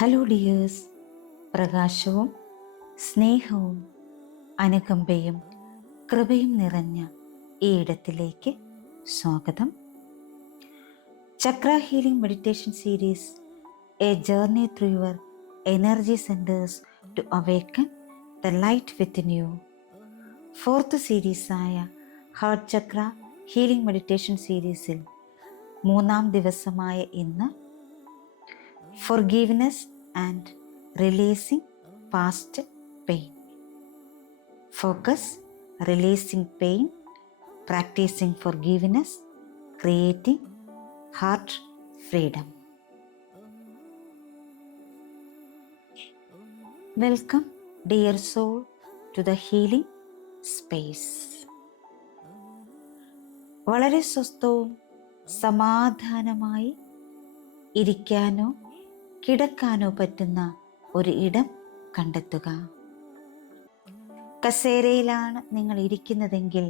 Hello dears, പ്രകാശവും സ്നേഹവും അനുകമ്പയും കൃപയും നിറഞ്ഞ ഈ ഇടത്തിലേക്ക് സ്വാഗതം. Chakra healing meditation series, a journey through your energy centres to awaken the light within you. Fourth സീരീസായ ഹാർട്ട് ചക്ര ഹീലിംഗ് മെഡിറ്റേഷൻ സീരീസിൽ 3-ാം ദിവസമായ ഇന്ന് Forgiveness and releasing past pain. Focus: releasing pain, practicing forgiveness, creating heart freedom. Welcome, dear soul, to the healing space. വളരെ സ്വസ്ഥവും സമാധാനമായി ഇരിക്കാനോ കിടക്കാനോ പറ്റുന്ന ഒരു ഇടം കണ്ടെത്തുക. കസേരയിലാണ് നിങ്ങൾ ഇരിക്കുന്നതെങ്കിൽ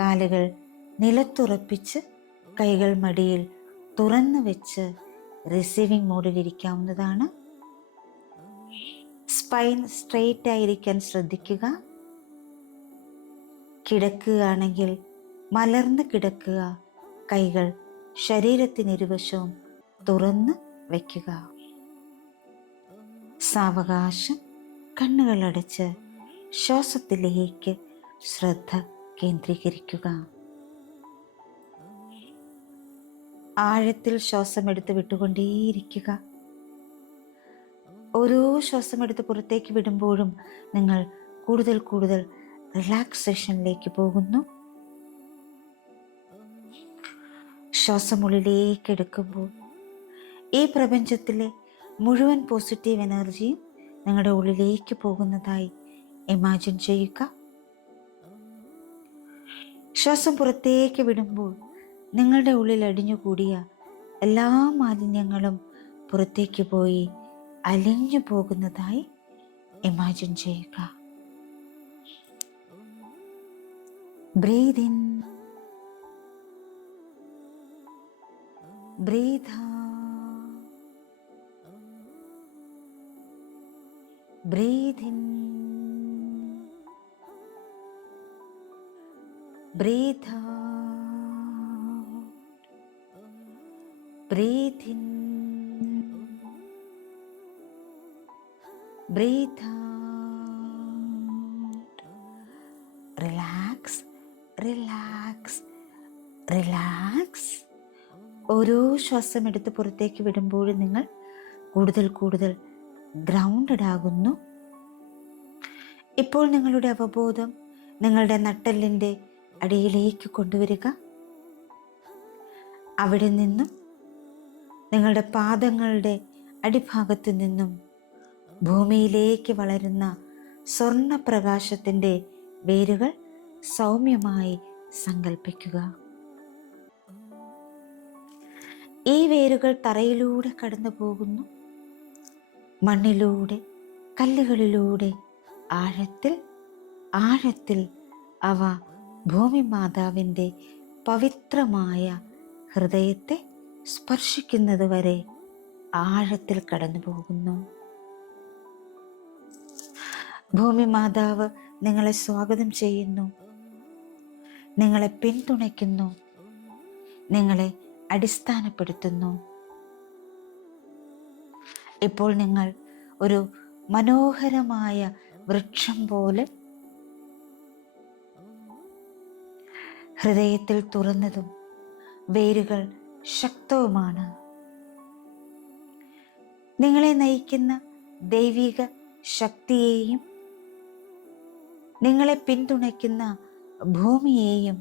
കാലുകൾ നിലത്തുറപ്പിച്ച് കൈകൾ മടിയിൽ തുറന്നു വെച്ച് റിസീവിംഗ് മോഡിൽ ഇരിക്കാവുന്നതാണ്. സ്പൈൻ സ്ട്രെയിറ്റ് ആയിരിക്കാൻ ശ്രദ്ധിക്കുക. കിടക്കുകയാണെങ്കിൽ മലർന്ന് കിടക്കുക. കൈകൾ ശരീരത്തിനിരുവശവും തുറന്ന് വയ്ക്കുക. സാവകാശം കണ്ണുകളടച്ച് ശ്വാസത്തിലേക്ക് ശ്രദ്ധ കേന്ദ്രീകരിക്കുക. ആഴത്തിൽ ശ്വാസമെടുത്ത് വിട്ടുകൊണ്ടേയിരിക്കുക. ഓരോ ശ്വാസമെടുത്ത് പുറത്തേക്ക് വിടുമ്പോഴും നിങ്ങൾ കൂടുതൽ കൂടുതൽ റിലാക്സേഷനിലേക്ക് പോകുന്നു. ശ്വാസമുള്ളിലേക്ക് എടുക്കുമ്പോൾ ഈ പ്രപഞ്ചത്തിലെ മുഴുവൻ പോസിറ്റീവ് എനർജിയും നിങ്ങളുടെ ഉള്ളിലേക്ക് പോകുന്നതായി ഇമാജിൻ ചെയ്യുക. ശ്വാസം പുറത്തേക്ക് വിടുമ്പോൾ നിങ്ങളുടെ ഉള്ളിൽ അടിഞ്ഞുകൂടിയ എല്ലാ മാലിന്യങ്ങളും പുറത്തേക്ക് പോയി അലിഞ്ഞു പോകുന്നതായി ഇമാജിൻ ചെയ്യുക. Breathe in, breathe out. Breathe in, breathe out, breathe in, breathe out. Relax, relax, relax. ഓരോ ശ്വാസം എടുത്ത് പുറത്തേക്ക് വിടുമ്പോഴും നിങ്ങൾ കൂടുതൽ കൂടുതൽ ഗ്രൗണ്ടഡ് ആകുന്നു. ഇപ്പോൾ നിങ്ങളുടെ അവബോധം നിങ്ങളുടെ നട്ടെല്ലിൻ്റെ അടിയിലേക്ക് കൊണ്ടുവരിക. അവിടെ നിന്നും നിങ്ങളുടെ പാദങ്ങളുടെ അടിഭാഗത്തു നിന്നും ഭൂമിയിലേക്ക് വളരുന്ന സ്വർണ്ണപ്രകാശത്തിൻ്റെ വേരുകൾ സൗമ്യമായി സങ്കല്പിക്കുക. ഈ വേരുകൾ തറയിലൂടെ കടന്നു പോകുന്നു. മണ്ണിലൂടെ, കല്ലുകളിലൂടെ, ആഴത്തിൽ ആഴത്തിൽ അവ ഭൂമി മാതാവിൻ്റെ പവിത്രമായ ഹൃദയത്തെ സ്പർശിക്കുന്നത് വരെ ആഴത്തിൽ കടന്നു പോകുന്നു. ഭൂമി മാതാവ് നിങ്ങളെ സ്വാഗതം ചെയ്യുന്നു, നിങ്ങളെ പിന്തുണയ്ക്കുന്നു, നിങ്ങളെ അടിസ്ഥാനപ്പെടുത്തുന്നു. ഇപ്പോൾ നിങ്ങൾ ഒരു മനോഹരമായ വൃക്ഷം പോലെ ഹൃദയത്തിൽ തുറന്നതും വേരുകൾ ശക്തവുമാണ്. നിങ്ങളെ നയിക്കുന്ന ദൈവിക ശക്തിയെയും നിങ്ങളെ പിന്തുണയ്ക്കുന്ന ഭൂമിയെയും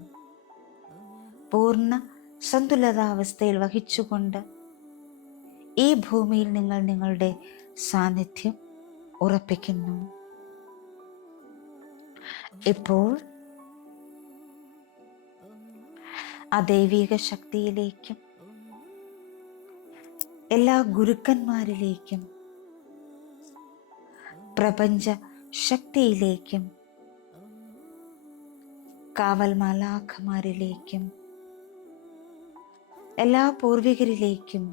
പൂർണ്ണ സന്തുലിതാവസ്ഥയിൽ വഹിച്ചുകൊണ്ട് ഈ ഭൂമിയിൽ നിങ്ങൾ നിങ്ങളുടെ സാന്നിധ്യം ഉറപ്പിക്കുന്നു. ഇപ്പോൾ ആ ദൈവിക ശക്തിയിലേക്കും എല്ലാ ഗുരുക്കന്മാരിലേക്കും പ്രപഞ്ച ശക്തിയിലേക്കും കാവൽ മാലാഖമാരിലേക്കും എല്ലാ പൂർവികരിലേക്കും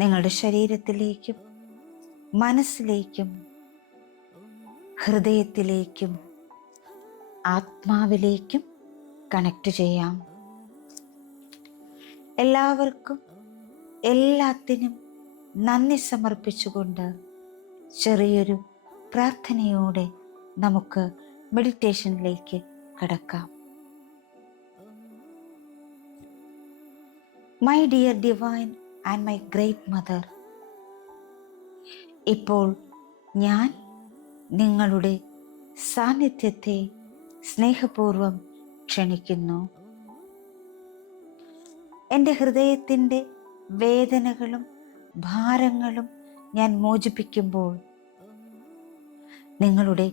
നിങ്ങളുടെ ശരീരത്തിലേക്കും മനസ്സിലേക്കും ഹൃദയത്തിലേക്കും ആത്മാവിലേക്കും കണക്ട് ചെയ്യാം. എല്ലാവർക്കും എല്ലാത്തിനും നന്ദി സമർപ്പിച്ചുകൊണ്ട് ചെറിയൊരു പ്രാർത്ഥനയോടെ നമുക്ക് മെഡിറ്റേഷനിലേക്ക് കടക്കാം. My dear divine and my great mother, ഇപ്പോൾ ഞാൻ നിങ്ങളുടെ സാന്നിധ്യത്തെ സ്നേഹപൂർവം ക്ഷണിക്കുന്നു. എൻ്റെ ഹൃദയത്തിൻ്റെ വേദനകളും ഭാരങ്ങളും ഞാൻ മോചിപ്പിക്കുമ്പോൾ നിങ്ങളുടെ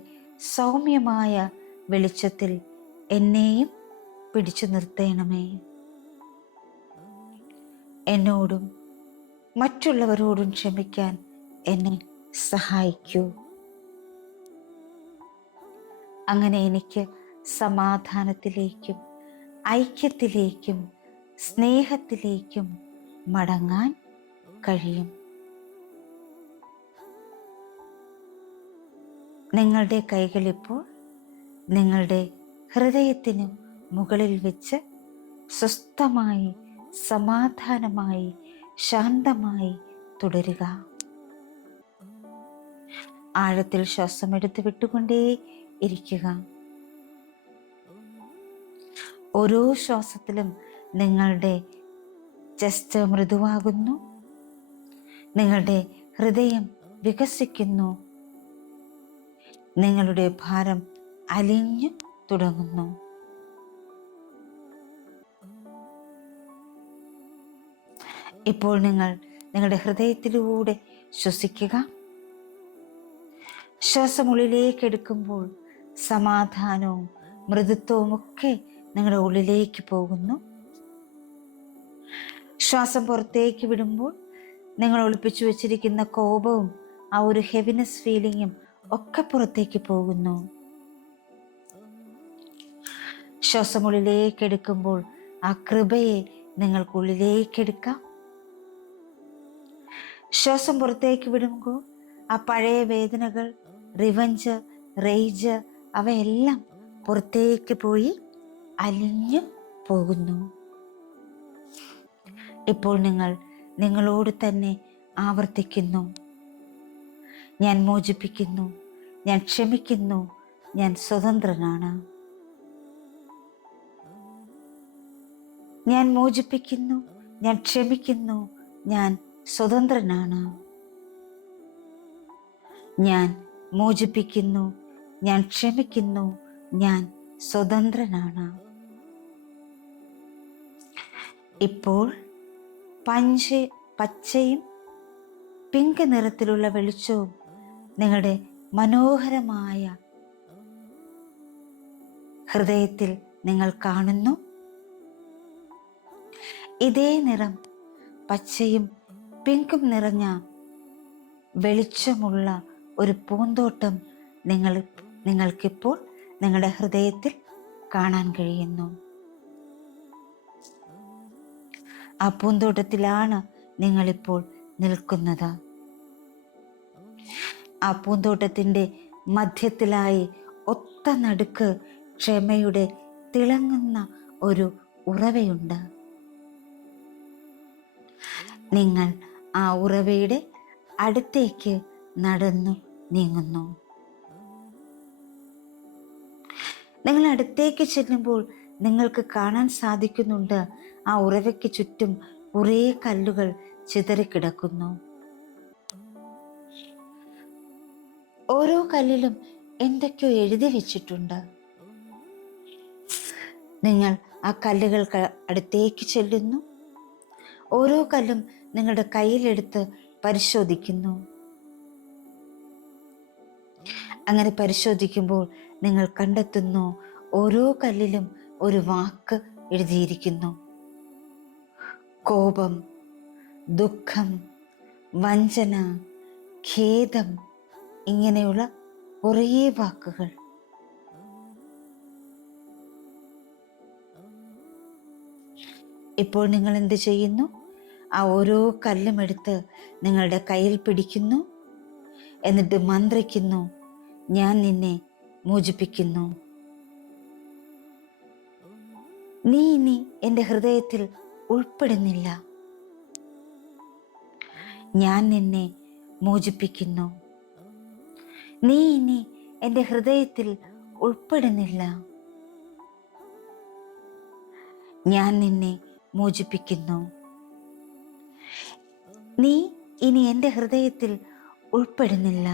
സൗമ്യമായ വെളിച്ചത്തിൽ എന്നെയും പിടിച്ചു നിർത്തേണമേ. എന്നോടും മറ്റുള്ളവരോടും ക്ഷമിക്കാൻ എന്നെ സഹായിക്കൂ. അങ്ങനെ എനിക്ക് സമാധാനത്തിലേക്കും ഐക്യത്തിലേക്കും സ്നേഹത്തിലേക്കും മടങ്ങാൻ കഴിയും. നിങ്ങളുടെ കൈകളിപ്പോൾ നിങ്ങളുടെ ഹൃദയത്തിന് മുകളിൽ വെച്ച് സ്വസ്ഥമായി സമാധാനമായി ശാന്തമായി തുടരുക. ആഴത്തിൽ ശ്വാസമെടുത്ത് വിട്ടുകൊണ്ടേ ഇരിക്കുക. ഓരോ ശ്വാസത്തിലും നിങ്ങളുടെ ചെസ്റ്റ് മൃദുവാകുന്നു, നിങ്ങളുടെ ഹൃദയം വികസിക്കുന്നു, നിങ്ങളുടെ ഭാരം അലിഞ്ഞു തുടങ്ങുന്നു. ഇപ്പോൾ നിങ്ങൾ നിങ്ങളുടെ ഹൃദയത്തിലൂടെ ശ്വസിക്കുക. ശ്വാസം ഉള്ളിലേക്ക് എടുക്കുമ്പോൾ സമാധാനവും മൃദുത്വവും ഒക്കെ നിങ്ങളുടെ ഉള്ളിലേക്ക് പോകുന്നു. ശ്വാസം പുറത്തേക്ക് വിടുമ്പോൾ നിങ്ങൾ ഒളിപ്പിച്ചു വെച്ചിരിക്കുന്ന കോപവും ആ ഒരു ഹെവിനെസ് ഫീലിങ്ങും ഒക്കെ പുറത്തേക്ക് പോകുന്നു. ശ്വാസം ഉള്ളിലേക്ക് എടുക്കുമ്പോൾ ആ കൃപയെ നിങ്ങൾക്കുള്ളിലേക്ക് എടുക്കാം. ശ്വാസം പുറത്തേക്ക് വിടുമ്പോൾ ആ പഴയ വേദനകൾ, റിവഞ്ച്, റേജ് അവയെല്ലാം പുറത്തേക്ക് പോയി അലിഞ്ഞു പോകുന്നു. ഇപ്പോൾ നിങ്ങൾ നിങ്ങളോട് തന്നെ ആവർത്തിക്കുന്നു: ഞാൻ മോചിപ്പിക്കുന്നു, ഞാൻ ക്ഷമിക്കുന്നു, ഞാൻ സ്വതന്ത്രനാണ്. ഞാൻ മോചിപ്പിക്കുന്നു, ഞാൻ ക്ഷമിക്കുന്നു, ഞാൻ സ്വതന്ത്രനാണ്. ഞാൻ മോചിപ്പിക്കുന്നു, ഞാൻ ക്ഷമിക്കുന്നു, ഞാൻ സ്വതന്ത്രനാണ്. ഇപ്പോൾ പച്ചയും പിങ്ക് നിറത്തിലുള്ള വെളിച്ചവും നിങ്ങളുടെ മനോഹരമായ ഹൃദയത്തിൽ നിങ്ങൾ കാണുന്നു. ഇതേ നിറം, പച്ചയും പിങ്കും നിറഞ്ഞ വെളിച്ചമുള്ള ഒരു പൂന്തോട്ടം നിങ്ങൾക്കിപ്പോൾ നിങ്ങളുടെ ഹൃദയത്തിൽ കാണാൻ കഴിയുന്നു. ആ പൂന്തോട്ടത്തിലാണ് നിങ്ങളിപ്പോൾ നിൽക്കുന്നത്. ആ പൂന്തോട്ടത്തിൻ്റെ മധ്യത്തിലായി ഒത്ത നടുക്ക് ക്ഷമയുടെ തിളങ്ങുന്ന ഒരു ഉറവയുണ്ട്. നിങ്ങൾ ആ ഉറവയുടെ അടുത്തേക്ക് നടന്നു നീങ്ങുന്നു. നിങ്ങൾ അടുത്തേക്ക് ചെല്ലുമ്പോൾ നിങ്ങൾക്ക് കാണാൻ സാധിക്കുന്നുണ്ട്, ആ ഉറവയ്ക്ക് ചുറ്റും കുറേ കല്ലുകൾ ചിതറിക്കിടക്കുന്നു. ഓരോ കല്ലിലും എന്തൊക്കെയോ എഴുതി വെച്ചിട്ടുണ്ട്. നിങ്ങൾ ആ കല്ലുകൾക്ക് അടുത്തേക്ക് ചെല്ലുന്നു. ഓരോ കല്ലും നിങ്ങളുടെ കയ്യിലെടുത്ത് പരിശോധിക്കുന്നു. അങ്ങനെ പരിശോധിക്കുമ്പോൾ നിങ്ങൾ കണ്ടെത്തുന്നു, ഓരോ കല്ലിലും ഒരു വാക്ക് എഴുതിയിരിക്കുന്നു. കോപം, ദുഃഖം, വഞ്ചന, ഖേദം, ഇങ്ങനെയുള്ള കുറേ വാക്കുകൾ. ഇപ്പോൾ നിങ്ങൾ എന്ത് ചെയ്യുന്നു? ആ ഓരോ കല്ലും എടുത്ത് നിങ്ങളുടെ കയ്യിൽ പിടിക്കുന്നു. എന്നിട്ട് മന്ത്രിക്കുന്നു, ഞാൻ നിന്നെ മോചിപ്പിക്കുന്നു. നീ ഇനി എൻ്റെ ഹൃദയത്തിൽ ഉൾപ്പെടുന്നില്ല. ഞാൻ നിന്നെ മോചിപ്പിക്കുന്നു. നീ ഇനി എൻ്റെ ഹൃദയത്തിൽ ഉൾപ്പെടുന്നില്ല. ഞാൻ നിന്നെ മോചിപ്പിക്കുന്നു. നീ ഇനി എൻ്റെ ഹൃദയത്തിൽ ഉൾപ്പെടുന്നില്ല.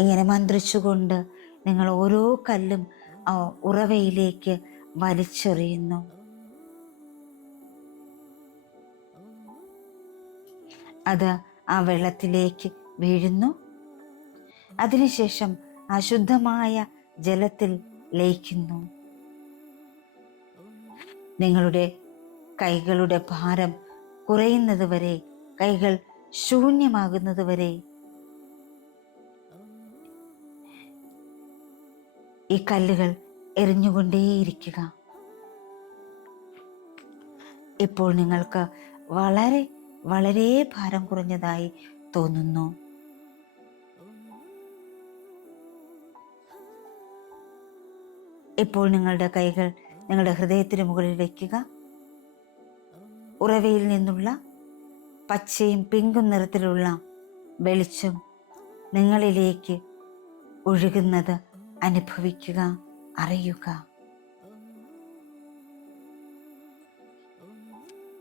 ഇങ്ങനെ മന്ത്രിച്ചുകൊണ്ട് നിങ്ങൾ ഓരോ കല്ലും ആ ഉറവയിലേക്ക് വലിച്ചെറിയുന്നു. അത് ആ വെള്ളത്തിലേക്ക് വീഴുന്നു. അതിനുശേഷം അശുദ്ധമായ ജലത്തിൽ ലയിക്കുന്നു. നിങ്ങളുടെ കൈകളുടെ ഭാരം കുറയുന്നത് വരെ, കൈകൾ ശൂന്യമാകുന്നത് വരെ ഈ കല്ലുകൾ എറിഞ്ഞുകൊണ്ടേയിരിക്കുക. ഇപ്പോൾ നിങ്ങൾക്ക് വളരെ വളരെ ഭാരം കുറഞ്ഞതായി തോന്നുന്നു. ഇപ്പോൾ നിങ്ങളുടെ കൈകൾ നിങ്ങളുടെ ഹൃദയത്തിന് മുകളിൽ വയ്ക്കുക. ഉറവയിൽ നിന്നുള്ള പച്ചയും പിങ്കും നിറത്തിലുള്ള വെളിച്ചം നിങ്ങളിലേക്ക് ഒഴുകുന്നത് അനുഭവിക്കുക, അറിയുക.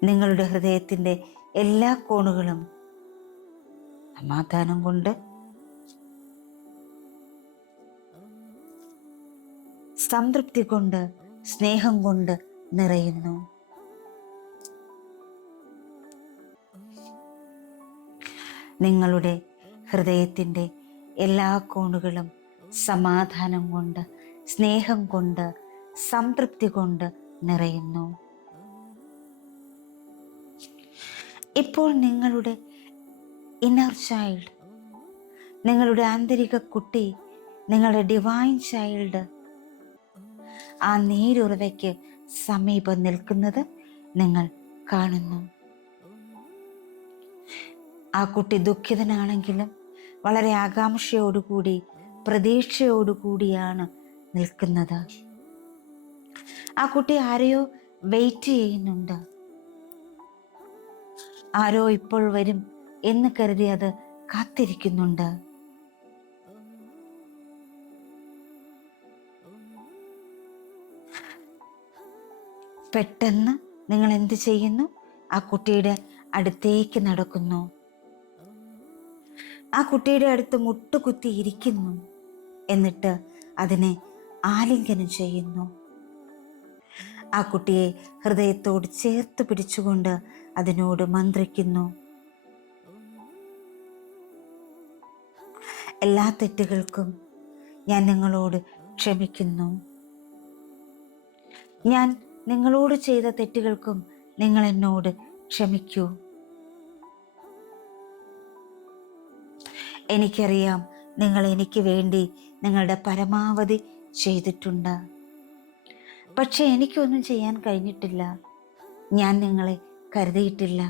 നിങ്ങളുടെ ഹൃദയത്തിൻ്റെ എല്ലാ കോണുകളും സമാധാനം കൊണ്ട്, സംതൃപ്തി കൊണ്ട്, സ്നേഹം കൊണ്ട് നിറയുന്നു. നിങ്ങളുടെ ഹൃദയത്തിൻ്റെ എല്ലാ കോണുകളും സമാധാനം കൊണ്ട്, സ്നേഹം കൊണ്ട്, സംതൃപ്തി കൊണ്ട് നിറയുന്നു. ഇപ്പോൾ നിങ്ങളുടെ ഇന്നർ ചൈൽഡ്, നിങ്ങളുടെ ആന്തരിക കുട്ടി, നിങ്ങളുടെ ഡിവൈൻ ചൈൽഡ് ആ നീരുറവയ്ക്ക് സമീപം നിൽക്കുന്നത് നിങ്ങൾ കാണുന്നു. ആ കുട്ടി ദുഃഖിതനാണെങ്കിലും വളരെ ആകാംക്ഷയോടുകൂടി, പ്രതീക്ഷയോടുകൂടിയാണ് നിൽക്കുന്നത്. ആ കുട്ടി ആരെയോ വെയിറ്റ് ചെയ്യുന്നുണ്ട്. ആരോ ഇപ്പോൾ വരും എന്ന് കരുതി അത് കാത്തിരിക്കുന്നുണ്ട്. പെട്ടെന്ന് നിങ്ങൾ എന്ത് ചെയ്യുന്നു? ആ കുട്ടിയുടെ അടുത്തേക്ക് നടക്കുന്നു. ആ കുട്ടിയുടെ അടുത്ത് മുട്ടുകുത്തി ഇരിക്കുന്നു. എന്നിട്ട് അതിനെ ആലിംഗനം ചെയ്യുന്നു. ആ കുട്ടിയെ ഹൃദയത്തോട് ചേർത്ത് പിടിച്ചുകൊണ്ട് അതിനോട് മന്ത്രിക്കുന്നു. എല്ലാ തെറ്റുകൾക്കും ഞാൻ നിങ്ങളോട് ക്ഷമിക്കുന്നു. ഞാൻ നിങ്ങളോട് ചെയ്ത തെറ്റുകൾക്കും നിങ്ങൾ എന്നോട് ക്ഷമിക്കൂ. എനിക്കറിയാം നിങ്ങൾ എനിക്ക് വേണ്ടി നിങ്ങളുടെ പരമാവധി ചെയ്തിട്ടുണ്ട്. പക്ഷെ എനിക്കൊന്നും ചെയ്യാൻ കഴിഞ്ഞിട്ടില്ല. ഞാൻ നിങ്ങളെ കരുതിയിട്ടില്ല.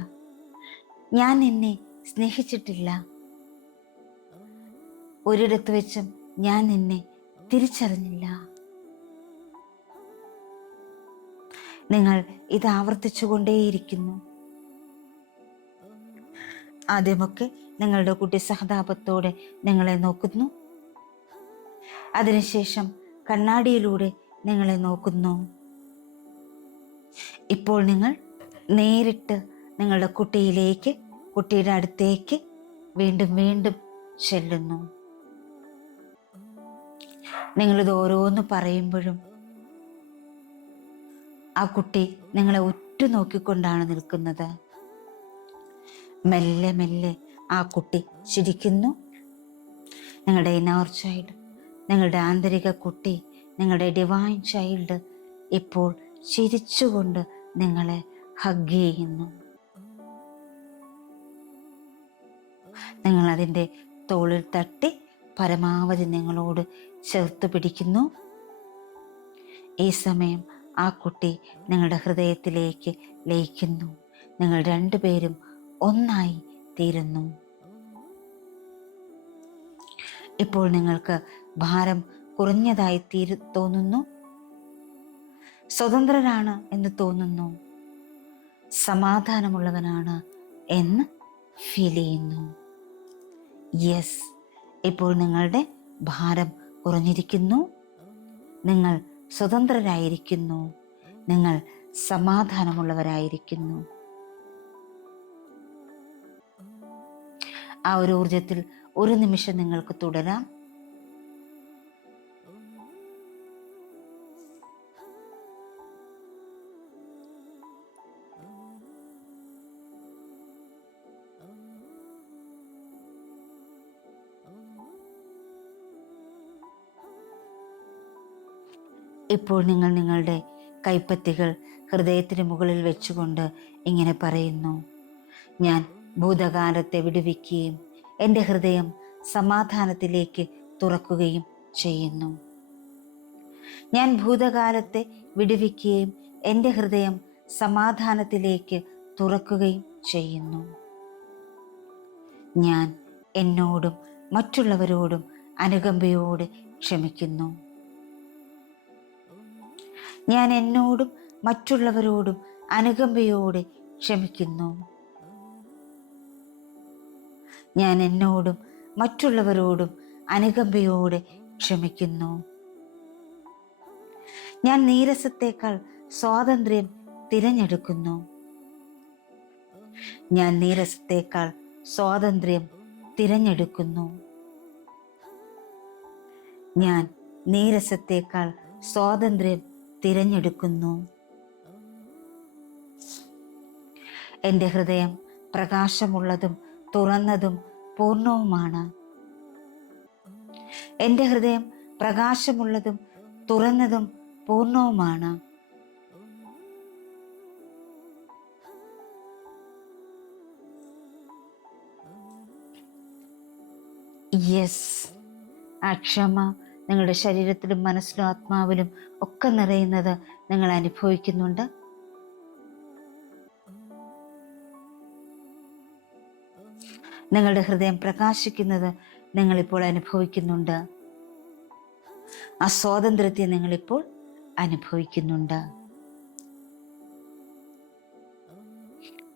ഞാൻ നിന്നെ സ്നേഹിച്ചിട്ടില്ല. ഒരിടത്ത് വെച്ചും ഞാൻ നിന്നെ തിരിച്ചറിഞ്ഞില്ല. നിങ്ങൾ ഇത് ആവർത്തിച്ചുകൊണ്ടേയിരിക്കുന്നു. ആദ്യമൊക്കെ നിങ്ങളുടെ കുട്ടി സഹതാപത്തോടെ നിങ്ങളെ നോക്കുന്നു. അതിനുശേഷം കണ്ണാടിയിലൂടെ നിങ്ങളെ നോക്കുന്നു. ഇപ്പോൾ നിങ്ങൾ നേരിട്ട് നിങ്ങളുടെ കുട്ടിയിലേക്ക്, കുട്ടിയുടെ അടുത്തേക്ക് വീണ്ടും വീണ്ടും ചെല്ലുന്നു. നിങ്ങളിത് ഓരോന്ന് പറയുമ്പോഴും ആ കുട്ടി നിങ്ങളെ ഉറ്റുനോക്കിക്കൊണ്ടാണ് നിൽക്കുന്നത്. മെല്ലെ മെല്ലെ ആ കുട്ടി ചിരിക്കുന്നു. നിങ്ങളുടെ ഇന്നർ ചൈൽഡ്, നിങ്ങളുടെ ആന്തരിക കുട്ടി, നിങ്ങളുടെ ഡിവൈൻ ചൈൽഡ് ഇപ്പോൾ ചിരിച്ചുകൊണ്ട് നിങ്ങളെ ഹഗ് ചെയ്യുന്നു. നിങ്ങൾ അതിൻ്റെ തോളിൽ തട്ടി പരമാവധി നിങ്ങളോട് ചേർത്ത് പിടിക്കുന്നു. ഈ സമയം ആ കുട്ടി നിങ്ങളുടെ ഹൃദയത്തിലേക്ക് ലയിക്കുന്നു. നിങ്ങൾ രണ്ടുപേരും ഒന്നായി തീരുന്നു. ഇപ്പോൾ നിങ്ങൾക്ക് ഭാരം കുറഞ്ഞതായി തോന്നുന്നു, സ്വതന്ത്രനാണ് എന്ന് തോന്നുന്നു, സമാധാനമുള്ളവനാണ് എന്ന് ഫീൽ ചെയ്യുന്നു. യെസ്, ഇപ്പോൾ നിങ്ങളുടെ ഭാരം കുറഞ്ഞിരിക്കുന്നു, നിങ്ങൾ സ്വതന്ത്രരായിരിക്കുന്നു, നിങ്ങൾ സമാധാനമുള്ളവരായിരിക്കുന്നു. ആ ഒരു ഊർജത്തിൽ ഒരു നിമിഷം നിങ്ങൾക്ക് തുടരാം. ഇപ്പോൾ നിങ്ങൾ നിങ്ങളുടെ കൈപ്പത്തികൾ ഹൃദയത്തിന് മുകളിൽ വെച്ചുകൊണ്ട് ഇങ്ങനെ പറയുന്നു: ഞാൻ ഭൂതകാലത്തെ വിടുവിക്കുകയും എൻ്റെ ഹൃദയം സമാധാനത്തിലേക്ക് തുറക്കുകയും ചെയ്യുന്നു. ഞാൻ ഭൂതകാലത്തെ വിടുവിക്കുകയും എൻ്റെ ഹൃദയം സമാധാനത്തിലേക്ക് തുറക്കുകയും ചെയ്യുന്നു. ഞാൻ എന്നോടും മറ്റുള്ളവരോടും അനുകമ്പയോടെ ക്ഷമിക്കുന്നു. ഞാൻ എന്നോടും മറ്റുള്ളവരോടും അനുകമ്പയോടെ ക്ഷമിക്കുന്നു. ഞാൻ എന്നോടും മറ്റുള്ളവരോടും അനുകമ്പയോടെ ക്ഷമിക്കുന്നു. ഞാൻ നീരസത്തേക്കാൾ സ്വാതന്ത്ര്യം തിരഞ്ഞെടുക്കുന്നു. ഞാൻ നീരസത്തേക്കാൾ സ്വാതന്ത്ര്യം തിരഞ്ഞെടുക്കുന്നു. ഞാൻ നീരസത്തേക്കാൾ സ്വാതന്ത്ര്യം തിരഞ്ഞെടുക്കുന്നു. എൻ്റെ ഹൃദയം പ്രകാശമുള്ളതും തുറന്നതും പൂർണ്ണവുമാണ്. എൻ്റെ ഹൃദയം പ്രകാശമുള്ളതും തുറന്നതും പൂർണ്ണവുമാണ്. യെസ്, ആ ക്ഷമ നിങ്ങളുടെ ശരീരത്തിലും മനസ്സിലും ആത്മാവിലും ഒക്കെ നിറയുന്നത് നിങ്ങൾ അനുഭവിക്കുന്നുണ്ട്. നിങ്ങളുടെ ഹൃദയം പ്രകാശിക്കുന്നത് നിങ്ങളിപ്പോൾ അനുഭവിക്കുന്നുണ്ട്. ആ സ്വാതന്ത്ര്യത്തെ നിങ്ങളിപ്പോൾ അനുഭവിക്കുന്നുണ്ട്.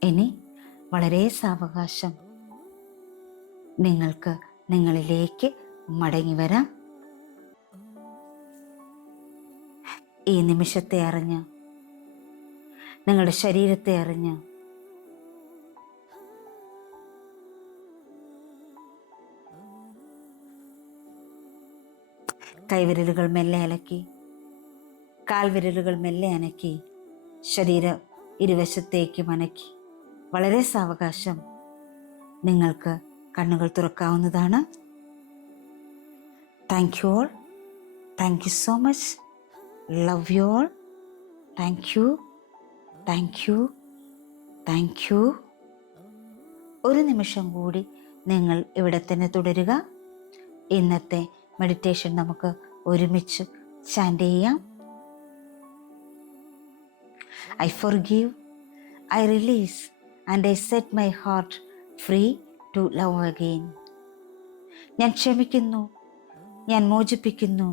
ഇനി വളരെ സാവകാശം നിങ്ങൾക്ക് നിങ്ങളിലേക്ക് മടങ്ങി വരാം. ഈ നിമിഷത്തെ അറിഞ്ഞ്, നിങ്ങളുടെ ശരീരത്തെ അറിഞ്ഞ്, കൈവിരലുകൾ മെല്ലെ അലക്കി, കാൽവിരലുകൾ മെല്ലെ അനക്കി, ശരീരം ഇരുവശത്തേക്കും അനക്കി വളരെ സാവകാശം നിങ്ങൾക്ക് കണ്ണുകൾ തുറക്കാവുന്നതാണ്. Thank you all. Thank you so much. Love you all. Thank you, thank you, thank you. ഒരു നിമിഷം കൂടി നിങ്ങൾ ഇവിടെ തന്നെ തുടരുക. ഇന്നത്തെ മെഡിറ്റേഷൻ നമുക്ക് ഒരുമിച്ച് ചാൻറ്റ് ചെയ്യാം. I forgive, I release, and I set my heart free to love again. ഞാൻ ക്ഷമിക്കുന്നു, ഞാൻ മോചിപ്പിക്കുന്നു,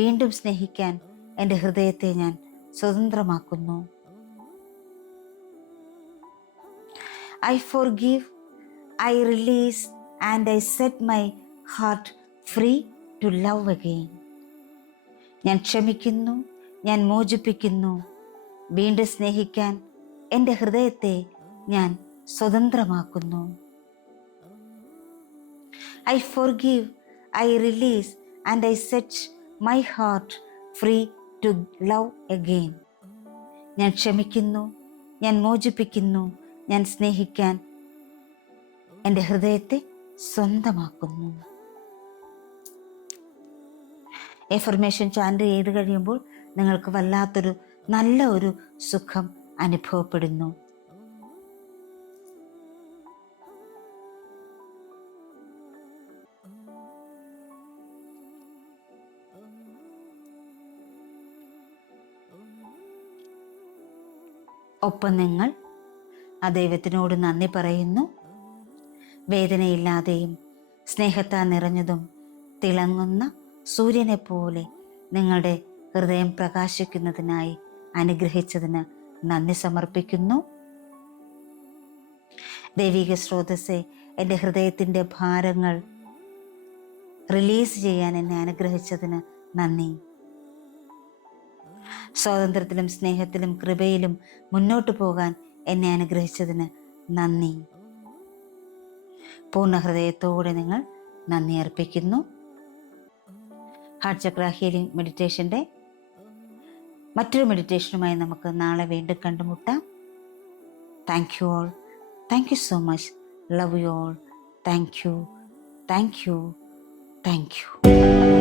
വീണ്ടും സ്നേഹിക്കാൻ എൻ്റെ ഹൃദയത്തെ ഞാൻ സ്വതന്ത്രമാക്കുന്നു. I forgive, I release, and I set my heart free to love again. ഞാൻ ക്ഷമിക്കുന്നു, ഞാൻ മോചിപ്പിക്കുന്നു, വീണ്ടും സ്നേഹിക്കാൻ എൻ്റെ ഹൃദയത്തെ ഞാൻ സ്വതന്ത്രമാക്കുന്നു. I forgive, I release, and I set my heart free to love again. ഞാൻ ക്ഷമിക്കുന്നു, ഞാൻ മോചിപ്പിക്കുന്നു, ഞാൻ സ്നേഹിക്കാൻ എൻ്റെ ഹൃദയത്തെ സ്വന്തമാക്കുന്നു. എഫർമേഷൻ ചാൻറ്റ് ചെയ്ത് കഴിയുമ്പോൾ നിങ്ങൾക്ക് വല്ലാത്തൊരു നല്ല ഒരു സുഖം അനുഭവപ്പെടുന്നു. ഒപ്പം നിങ്ങൾ ആ ദൈവത്തിനോട് നന്ദി പറയുന്നു. വേദനയില്ലാതെയും സ്നേഹത്താൽ നിറഞ്ഞതും തിളങ്ങുന്ന സൂര്യനെ പോലെ നിങ്ങളുടെ ഹൃദയം പ്രകാശിക്കുന്നതിനായി അനുഗ്രഹിച്ചതിന് നന്ദി സമർപ്പിക്കുന്നു. ദൈവിക സ്രോതസ്സെ, എൻ്റെ ഹൃദയത്തിൻ്റെ ഭാരങ്ങൾ റിലീസ് ചെയ്യാൻ എന്നെ അനുഗ്രഹിച്ചതിന് നന്ദി. സ്വാതന്ത്ര്യത്തിലും സ്നേഹത്തിലും കൃപയിലും മുന്നോട്ട് പോകാൻ എന്നെ അനുഗ്രഹിച്ചതിന് നന്ദി. പൂർണ്ണ ഹൃദയത്തോടെ നിങ്ങൾ നന്ദി അർപ്പിക്കുന്നു. ഹാർട്ട് ചക്ര ഹീലിംഗ് മെഡിറ്റേഷൻ്റെ മറ്റൊരു മെഡിറ്റേഷനുമായി നമുക്ക് നാളെ വീണ്ടും കണ്ടുമുട്ടാം. Thank you all. Thank you so much. Love you all. Thank you. Thank you. Thank U.